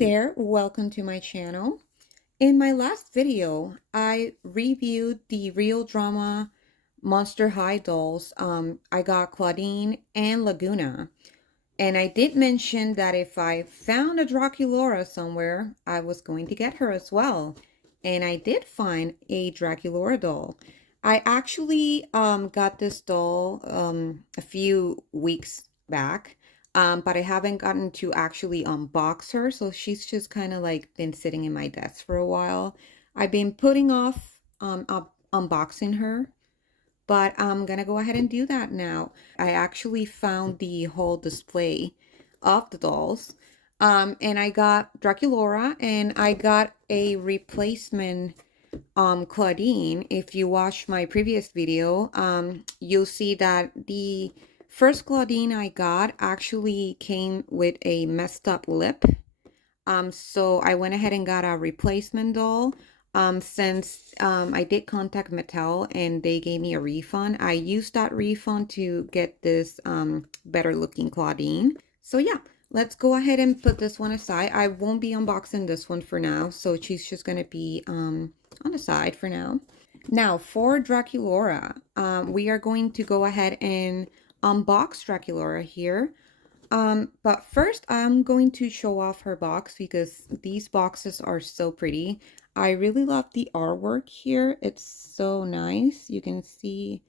there, welcome to my channel. In my last video, I reviewed the Real Drama Monster High dolls. I got Claudine and Laguna. And I did mention that if I found a Draculaura somewhere, I was going to get her as well. And I did find a Draculaura doll. I actually got this doll a few weeks back. But I haven't gotten to actually unbox her, so she's just kind of like been sitting in my desk for a while. I've been putting off unboxing her, but I'm gonna go ahead and do that now. I actually found the whole display of the dolls, and I got Draculaura, and I got a replacement Claudine. If you watch my previous video, you'll see that the first Claudine I got actually came with a messed up lip. So I went ahead and got a replacement doll. Since I did contact Mattel and they gave me a refund, I used that refund to get this better looking Claudine. So yeah, let's go ahead and put this one aside. I won't be unboxing this one for now, so she's just gonna be on the side for now. Now for Draculaura, we are going to go ahead and unbox Draculaura here. But first I'm going to show off her box because these boxes are so pretty. I really love the artwork here. It's so nice. You can see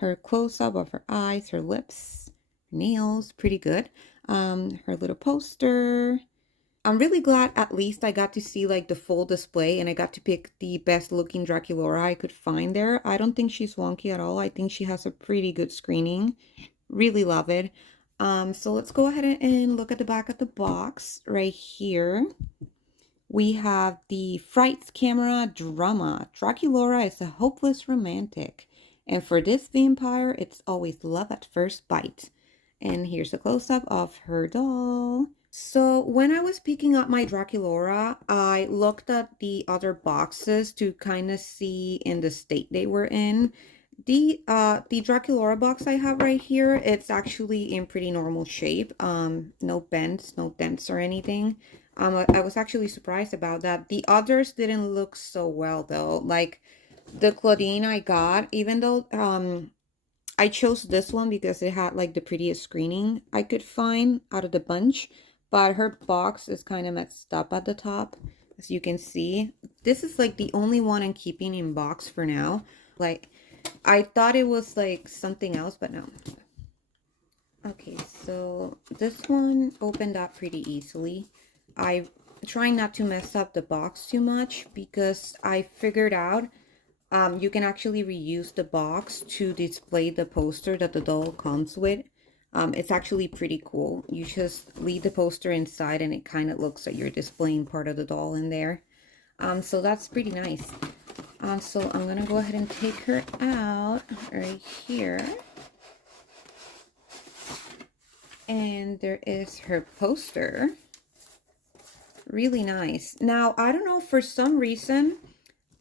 her close-up of her eyes, her lips, nails, pretty good. Her little poster. I'm really glad at least I got to see like the full display and I got to pick the best looking Draculaura I could find there. I don't think she's wonky at all. I think she has a pretty good screening. Really love it. So let's go ahead and look at the back of the box right here. We have the Frights Camera Drama. Draculaura is a hopeless romantic. And for this vampire, it's always love at first bite. And here's a close-up of her doll. So when I was picking up my Draculaura, I looked at the other boxes to kind of see in the state they were in. The Draculaura box I have right here, it's actually in pretty normal shape. No bends, no dents or anything. I was actually surprised about that. The others didn't look so well though. Like the Claudine I got, even though I chose this one because it had like the prettiest screening I could find out of the bunch, but her box is kind of messed up at the top, as you can see. This is like the only one I'm keeping in box for now. Like I thought it was like something else, but no. Okay, so this one opened up pretty easily. I try not to mess up the box too much because I figured out you can actually reuse the box to display the poster that the doll comes with. It's actually pretty cool. You just leave the poster inside and it kind of looks like you're displaying part of the doll in there. So that's pretty nice. So I'm gonna go ahead and take her out right here. And there is her poster. Really nice. Now, I don't know, for some reason,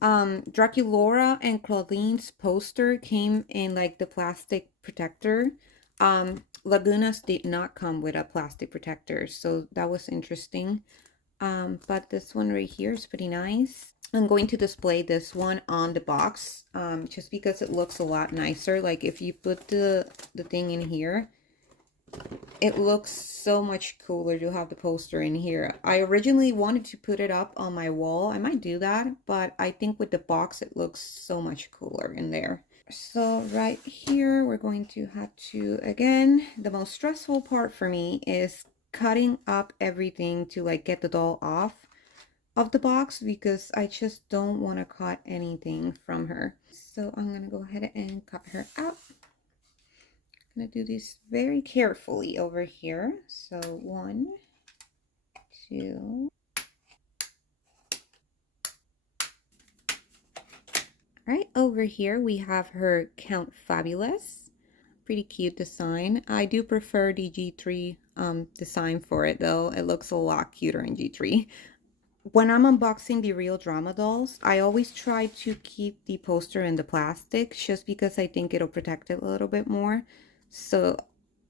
Draculaura and Claudine's poster came in like the plastic protector. Laguna's did not come with a plastic protector, so that was interesting. But this one right here is pretty nice. I'm going to display this one on the box just because it looks a lot nicer. Like if you put the thing in here, it looks so much cooler to have the poster in here. I originally wanted to put it up on my wall. I might do that, but I think with the box it looks so much cooler in there. So right here we're going to have to, again, the most stressful part for me is cutting up everything to like get the doll off of the box because I just don't want to cut anything from her. So I'm gonna go ahead and cut her out. I'm gonna do this very carefully over here. So 1, 2. Right over here we have her Count Fabulous. Pretty cute design. I do prefer the G3 design for it though. It looks a lot cuter in G3. When I'm unboxing the Real Drama dolls, I always try to keep the poster in the plastic just because I think it'll protect it a little bit more. So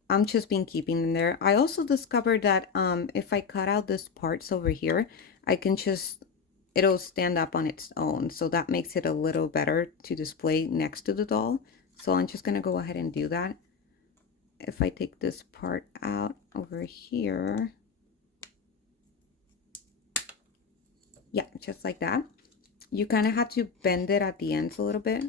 I'm just been keeping them there. I also discovered that if I cut out these parts over here, I can just, it'll stand up on its own. So that makes it a little better to display next to the doll. So I'm just gonna go ahead and do that. If I take this part out over here, yeah, just like that. You kind of have to bend it at the ends a little bit,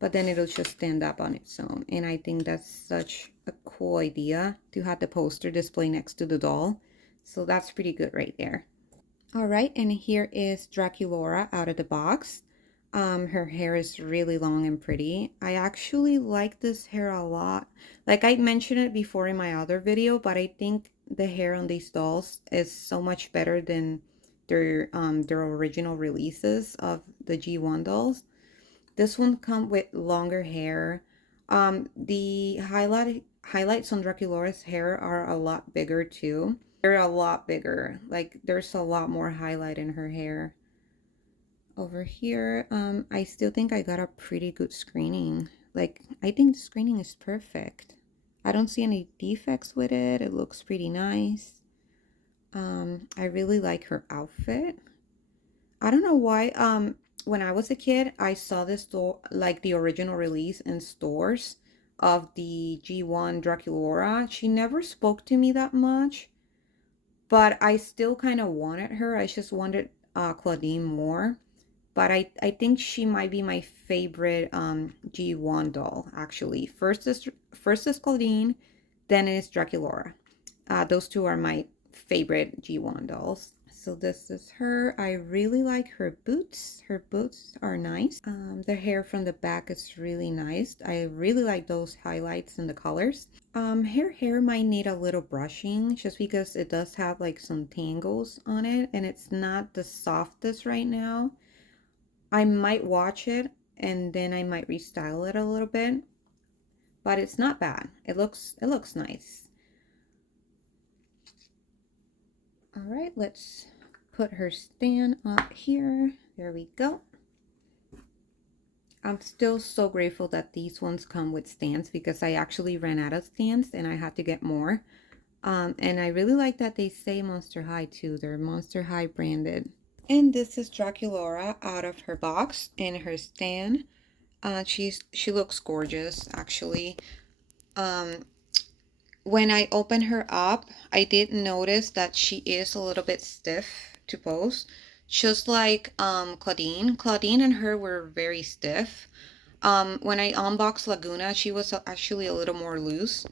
but then it'll just stand up on its own. And I think that's such a cool idea to have the poster display next to the doll. So that's pretty good right there. All right, and here is Draculaura out of the box. Her hair is really long and pretty. I actually like this hair a lot. Like I mentioned it before in my other video, but I think the hair on these dolls is so much better than their original releases of the G1 dolls. This one come with longer hair. The highlights on Draculaura's hair are a lot bigger too. They're a lot bigger. Like there's a lot more highlight in her hair. Over here, I still think I got a pretty good screening. Like I think the screening is perfect. I don't see any defects with it. It looks pretty nice. I really like her outfit. I don't know why. When I was a kid, I saw this store, like the original release in stores of the G1 Draculaura. She never spoke to me that much, but I still kind of wanted her. I just wanted Claudine more. But I think she might be my favorite G1 doll, actually. First is Claudine, then is Draculaura. Those two are my favorite G1 dolls. So this is her. I really like her boots. Her boots are nice. The hair from the back is really nice. I really like those highlights and the colors. Her hair might need a little brushing just because it does have like some tangles on it and it's not the softest right now. I might watch it and then I might restyle it a little bit, but it's not bad. It looks nice. All right, let's put her stand up here. There we go. I'm still so grateful that these ones come with stands because I actually ran out of stands and I had to get more. And I really like that they say Monster High too. They're Monster High branded. And this is Draculaura out of her box in her stand. She looks gorgeous actually. When I open her up, I did notice that she is a little bit stiff to pose, just like Claudine. Claudine and her were very stiff. When I unboxed Laguna, she was actually a little more loose,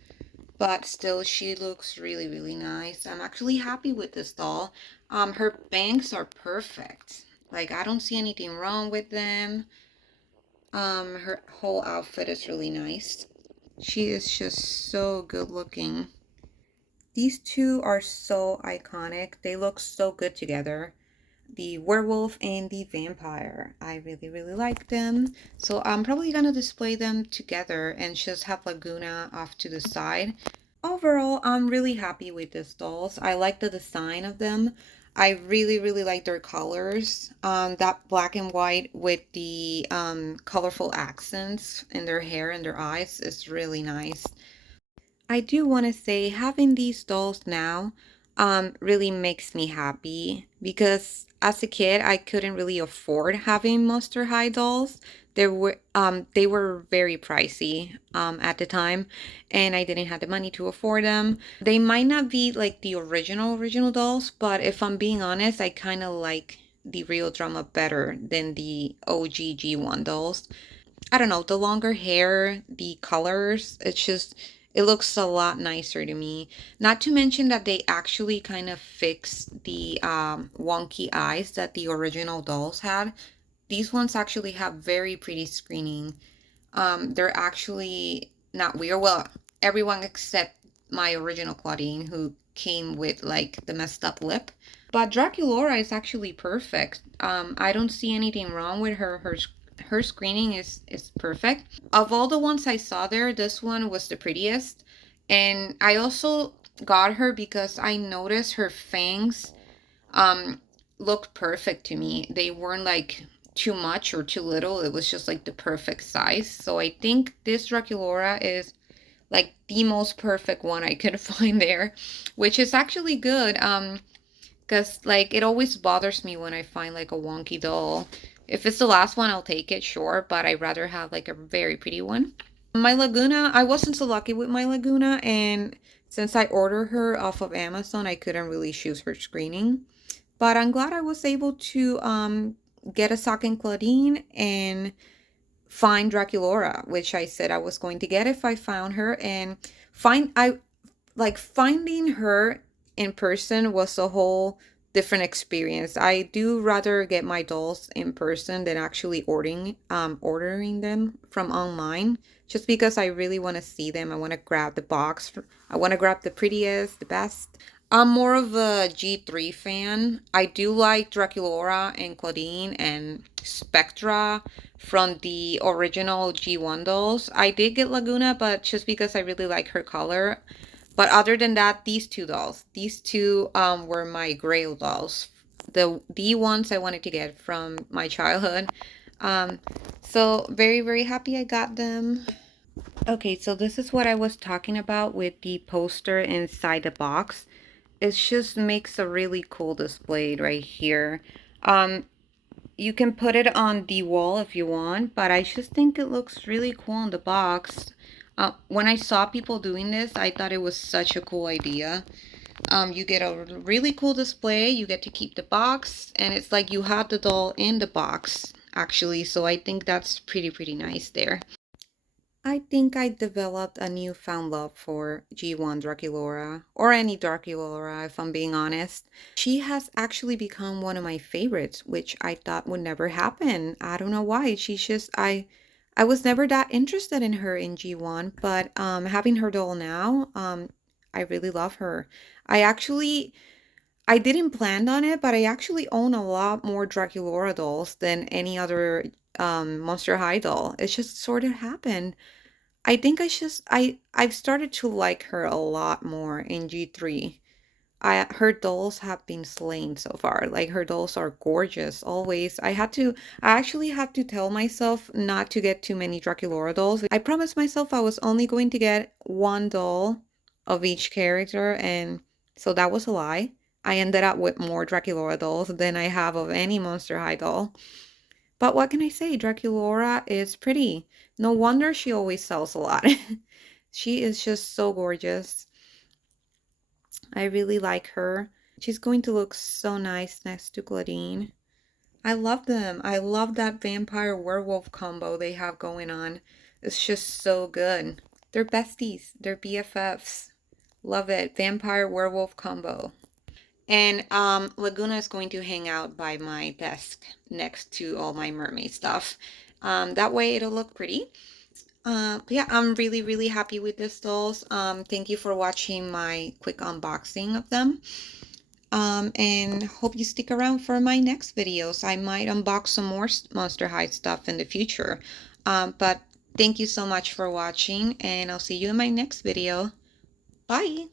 but still she looks really, really nice. I'm actually happy with this doll. Her bangs are perfect. Like I don't see anything wrong with them. Her whole outfit is really nice. She is just so good looking. These two are so iconic. They look so good together. The werewolf and the vampire. I really, really like them. So I'm probably gonna display them together and just have Laguna off to the side. Overall, I'm really happy with these dolls. I like the design of them. I really, really like their colors. That black and white with the colorful accents in their hair and their eyes is really nice. I do want to say having these dolls now really makes me happy because as a kid I couldn't really afford having Monster High dolls. They were very pricey at the time and I didn't have the money to afford them. They might not be like the original dolls, but if I'm being honest, I kind of like the Real Drama better than the OG G1 dolls. I don't know, the longer hair, the colors, it looks a lot nicer to me. Not to mention that they actually kind of fixed the wonky eyes that the original dolls had. These ones actually have very pretty screening. They're actually not weird. Well, everyone except my original Claudine, who came with like the messed up lip. But Draculaura is actually perfect. I don't see anything wrong with her. Her screening is perfect. Of all the ones I saw there, this one was the prettiest. And I also got her because I noticed her fangs um looked perfect to me. They weren't like too much or too little. It was just like the perfect size. So I think this Draculaura is like the most perfect one I could find there, which is actually good. Because like it always bothers me when I find like a wonky doll. If it's the last one, I'll take it, sure, but I'd rather have like a very pretty one. My Laguna, I wasn't so lucky with my Laguna, and since I ordered her off of Amazon, I couldn't really choose her screening. But I'm glad I was able to get a sock and Claudine and find Draculaura, which I said I was going to get if I found her. And I like finding her in person was a whole different experience. I do rather get my dolls in person than actually ordering them from online, just because I really want to see them. I want to grab the box. I want to grab the prettiest, the best. I'm more of a G3 fan. I do like Draculaura and Claudine and Spectra from the original G1 dolls. I did get Laguna, but just because I really like her color. But other than that, these two dolls, these two were my Grail dolls, the ones I wanted to get from my childhood. Um, so very happy I got them. Okay, so this is what I was talking about with the poster inside the box. It just makes a really cool display right here. Um, you can put it on the wall if you want, but I just think it looks really cool in the box. When I saw people doing this, I thought it was such a cool idea. You get a really cool display, you get to keep the box, and it's like you have the doll in the box, actually, so I think that's pretty nice there. I think I developed a newfound love for G1 Draculaura, or any Draculaura, if I'm being honest. She has actually become one of my favorites, which I thought would never happen. I don't know why. I was never that interested in her in G1, but having her doll now, I really love her. I actually I didn't plan on it, but I actually own a lot more Draculaura dolls than any other Monster High doll. It just sort of happened. I think I've started to like her a lot more in G3. I Her dolls have been slain so far. Like her dolls are gorgeous always. I actually had to tell myself not to get too many Draculaura dolls. I promised myself I was only going to get one doll of each character, and so that was a lie. I ended up with more Draculaura dolls than I have of any Monster High doll. But what can I say? Draculaura is pretty. No wonder she always sells a lot. She is just so gorgeous. I really like her. She's going to look so nice next to Claudine. I love them. I love that vampire werewolf combo they have going on. It's just so good. They're besties. They're BFFs. Love it. Vampire werewolf combo. And Laguna is going to hang out by my desk next to all my mermaid stuff. That way it'll look pretty. But yeah, I'm really happy with these dolls. Thank you for watching my quick unboxing of them. And hope you stick around for my next videos. I might unbox some more Monster High stuff in the future. But thank you so much for watching, and I'll see you in my next video. Bye!